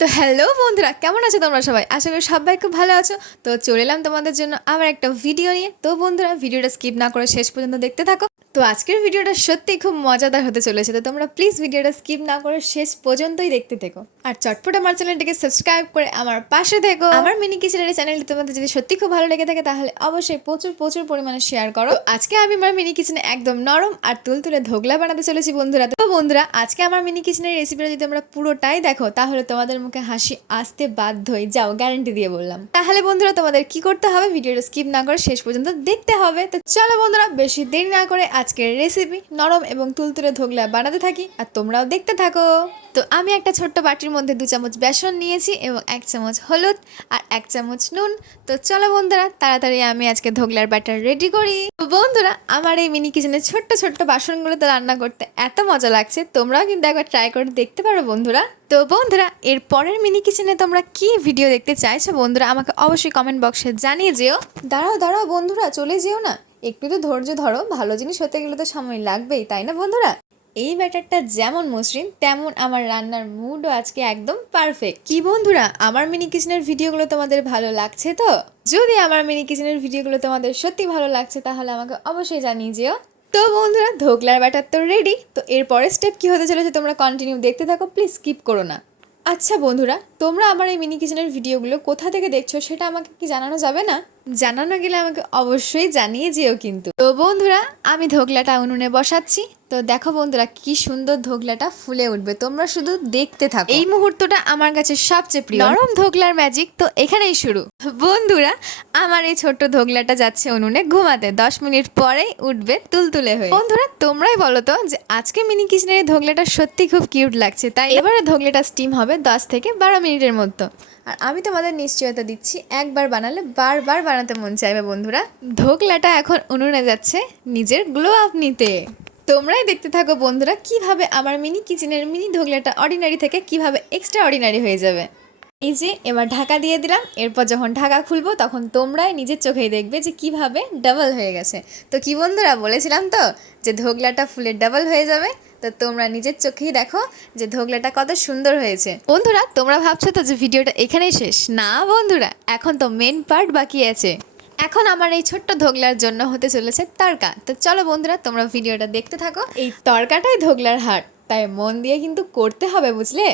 তো হ্যালো বন্ধুরা, কেমন আছো তোমরা সবাই? আশা করি সবাই খুব ভালো আছো। তো চলে এলাম তোমাদের জন্য আবার একটা ভিডিও নিয়ে। তো বন্ধুরা, ভিডিওটা স্কিপ না করে শেষ পর্যন্ত দেখতে থাকো। তো আজকের ভিডিওটা সত্যি খুব মজাদার হতে চলেছে। তো তোমরা প্লিজ ভিডিওটা স্কিপ না করে শেষ পর্যন্তই দেখতে থেকো। আর চটপট আমার চ্যানেলটিকে সাবস্ক্রাইব করে আমার পাশে থেকো। আমার মিনি কিচেনের চ্যানেলটি তোমাদের যদি সত্যি খুব ভালো লেগে থাকে তাহলে অবশ্যই প্রচুর প্রচুর পরিমাণে শেয়ার করো। আজকে আমি আমার মিনি কিচেনে একদম নরম আর তুলতুলে ধোকলা বানাতে চলেছি বন্ধুরা। তো বন্ধুরা, আজকে আমার মিনি কিচেনের রেসিপিটা যদি তোমরা পুরোটাই দেখো তাহলে তোমাদের মুখে হাসি আসতে বাধ্যই, যাও গ্যারান্টি দিয়ে বললাম। তাহলে বন্ধুরা, তোমাদের কি করতে হবে, ভিডিওটা স্কিপ না করে শেষ পর্যন্ত দেখতে হবে। তো চলো বন্ধুরা, বেশি দেরি না করে আজকের রেসিপি নরম এবং তুলতুলে ধোকলা বানাতে থাকি আর তোমরাও দেখতে থাকো। তো আমি একটা ছোট্ট বাটির মধ্যে 2 চামচ বেসন নিয়েছি এবং 1 চামচ হলুদ আর 1 চামচ নুন। তো চলো বন্ধুরা, তাড়াতাড়ি আমি আজকে ধোকলার ব্যাটার রেডি করি। তো বন্ধুরা, আমার এই মিনি কিচেনের ছোট্ট ছোট্ট বাসনগুলোতে রান্না করতে এত মজা লাগছে, তোমরাও কিন্তু একবার ট্রাই করে দেখতে পারো বন্ধুরা। তো বন্ধুরা, এর পরের মিনি কিচেনে তোমরা কি ভিডিও দেখতে চাইছো বন্ধুরা, আমাকে অবশ্যই কমেন্ট বক্সে জানিয়ে যেও। দাঁড়াও বন্ধুরা, চলে যেও না, একটু তো ধৈর্য ধরো। ভালো জিনিস হতে গেলে তো সময় লাগবেই, তাই না বন্ধুরা? এই ব্যাটারটা যেমন মসৃণ তেমন আমার রান্নার মুডও আজকে একদম পারফেক্ট। কি বন্ধুরা, আমার মিনি কিচেনের ভিডিওগুলো তোমাদের ভালো লাগছে তো? যদি আমার মিনি কিচেনের ভিডিওগুলো তোমাদের সত্যি ভালো লাগছে তাহলে আমাকে অবশ্যই জানিয়ে যেও। তো বন্ধুরা, ধোকলার ব্যাটার তো রেডি। তো এরপরের স্টেপ কি হতে চলেছে তোমরা কন্টিনিউ দেখতে থাকো, প্লিজ স্কিপ করো না। আচ্ছা বন্ধুরা, তোমরা আমার এই মিনি কিচেনের ভিডিওগুলো কোথা থেকে দেখছো সেটা আমাকে কি জানানো যাবে না? জানানো গেলে আমাকে অবশ্যই জানিয়ে যেও কিন্তু। তো বন্ধুরা, আমি ধোকলাটা উনুনে বসাচ্ছি। তো দেখো বন্ধুরা, কি সুন্দর ধোকলাটা ফুলে উঠবে, তোমরা শুধু দেখতে থাকো। এই মুহূর্তটা আমার কাছে সবচেয়ে প্রিয়। নরম ধোকলার ম্যাজিক তো এখানেই শুরু। বন্ধুরা, আমার এই ছোট্ট ধোকলাটা যাচ্ছে উনুনে ঘুমাতে, 10 মিনিট পরেই উঠবে তুলতুলে হয়ে। বন্ধুরা, তোমরাই বলো তো যে আজকে মিনি কিচেনের ধোকলাটা সত্যি খুব কিউট লাগছে, তাই এবারে ধোকলাটা স্টিম হবে 10 থেকে 12 মিনিটের মতো। আর আমি তোমাদের নিশ্চয়তা দিচ্ছি, একবার বানালে বারবার বানাতে মন চাইবে বন্ধুরা। ধোকলাটা এখন উনুনে যাচ্ছে নিজের গ্লো আপ নিতে। তোমরাই দেখতে থাকো বন্ধুরা, কিভাবে আমার মিনি কিচেনের মিনি ধোকলাটা অর্ডিনারি থেকে কিভাবে এক্সট্রা অর্ডিনারি হয়ে যাবে। এই যে এবার ঢাকা দিয়ে দিলাম, এরপর যখন ঢাকা খুলবো তখন তোমরাই নিজের চোখেই দেখবে যে কিভাবে ডাবল হয়ে গেছে। তো কি বন্ধুরা, বলেছিলাম তো যে ধোকলাটা ফুলে ডাবল হয়ে যাবে। তো তোমরা নিজের চোখেই দেখো যে ধোকলাটা কত সুন্দর হয়েছে। বন্ধুরা, তোমরা ভাবছো তো যে ভিডিওটা এখানেই শেষ? না বন্ধুরা, এখন তো মেন পার্ট বাকি আছে। এখন আমার এই ছোট্ট ধোকলার জন্য হতে চলেছে তড়কা। তো চলো বন্ধুরা, তোমরা ভিডিওটা দেখতে থাকো। এই তড়কাটাই ধোকলার হাট, তাই মন দিয়ে কিন্তু করতে হবে, বুঝলে?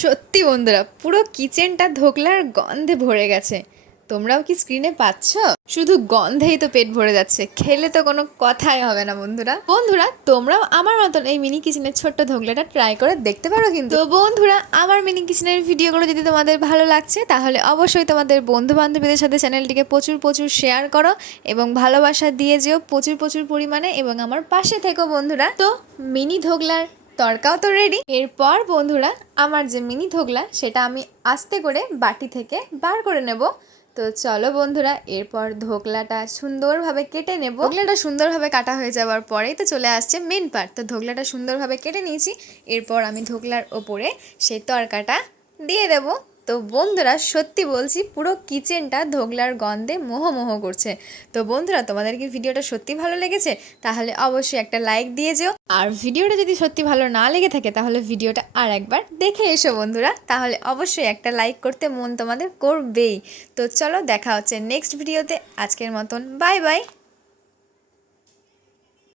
সত্যি বন্ধুরা, পুরো কিচেনটা ধোকলার গন্ধে ভরে গেছে। তোমরাও কি স্ক্রিনে পাচ্ছ? শুধু গন্ধেই তো পেট ভরে যাচ্ছে, খেলে তো কোনো কথাই হবে না বন্ধুরা। বন্ধুরা, তোমরাও আমার মতন এই মিনি কিচেনের ছোট্ট ধোকলাটা ট্রাই করে দেখতে পারো কিন্তু। তো বন্ধুরা, আমার মিনি কিচেনের ভিডিওগুলো যদি তোমাদের ভালো লাগছে তাহলে অবশ্যই তোমাদের বন্ধু বান্ধবীদের সাথে চ্যানেলটিকে প্রচুর প্রচুর শেয়ার করো এবং ভালোবাসা দিয়ে যেও প্রচুর প্রচুর পরিমাণে, এবং আমার পাশে থেকো বন্ধুরা। তো মিনি ধোকলার তড়কাও তো রেডি। এরপর বন্ধুরা, আমার যে মিনি ধোকলা সেটা আমি আস্তে করে বাটি থেকে বার করে নেব। তো চলো বন্ধুরা, এরপর ধোকলাটা সুন্দরভাবে কেটে নেব। ধোকলাটা সুন্দরভাবে কাটা হয়ে যাওয়ার পরেই তো চলে আসছে মেন পার্ট। তো ধোকলাটা সুন্দরভাবে কেটে নিয়েছি, এরপর আমি ধোকলার ওপরে সেই তড়কাটা দিয়ে দেব। তো বন্ধুরা, সত্যি বলছি, পুরো কিচেনটা ধোকলার গন্ধে মোহ করছে। তো বন্ধুরা, তোমাদের কি ভিডিওটা সত্যি ভালো লেগেছে? তাহলে অবশ্যই একটা লাইক দিয়ে যেও। আর ভিডিওটা যদি সত্যি ভালো না লেগে থাকে তাহলে ভিডিওটা আর একবার দেখে এসো বন্ধুরা, তাহলে অবশ্যই একটা লাইক করতে মন তোমাদের করবেই। তো চলো, দেখা হচ্ছে নেক্সট ভিডিওতে। আজকের মতন বাই বাই।